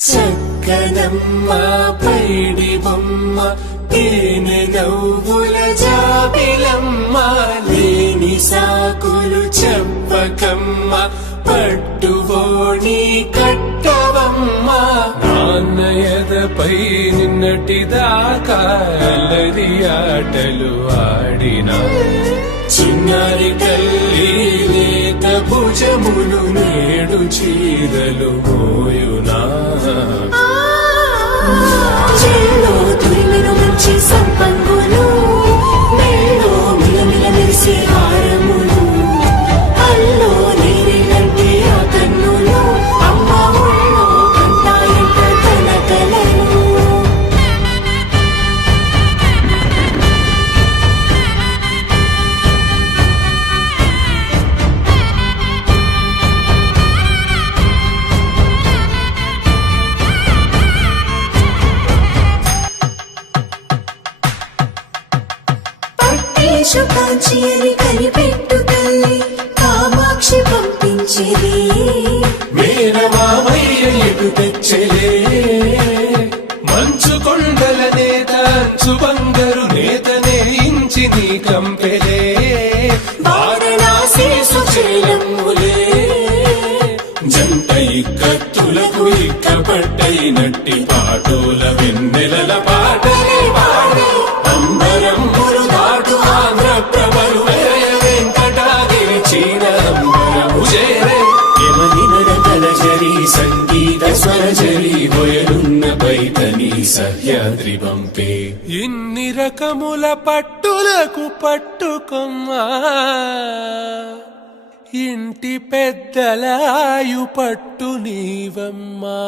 చక్కనమ్మ పైడి బొమ్మ తేనె నవ్వుల జాబిలమ్మ లేని సాకులు చెప్పకమ్మ పట్టువోణి కట్టవమ్మ నాన్నయదపై నిన్నటిదాకా అల్లరి ఆటలు ఆడినా చిన్నారి తల్లి లేత భుజములు నేడు చీరలు మోయునా చెల్లో తురిమిను మంచి సంపంగులు మెల్లో మిలమిల మెరిసే హారములు అల్లో నీరిలంటే ఆ కన్నులు అమ్మ ఒళ్ళో కంటాయంట తన కలలు కాంచి అని కనిపెట్టు తల్లి కామాక్షి పంపించేది మేనమామయ్య ఎటు తెచ్చలే మంచు కొండల నేత అంచు బంగారు నేత నేయించి నీ కంపెలే వారణాసి సుచేలమ్ములే జంట ఇక్కత్తులకు ఇక్కపట్టైనట్టి పాటోల వెన్నెలల పాటలే పాడే అంబరం దాటు ఆంధ్ర ప్రభలు వెంకటాగిరి చీర అంబరము చేరే యమని నడకల జరి సంగీత స్వర జరి బొయలున్న పైతని సహ్యాద్రి పంపే ఇన్ని రకముల పట్టులకు పట్టుకొమ్మా ఇంటి పెద్దలాయు పట్టు నీవమ్మా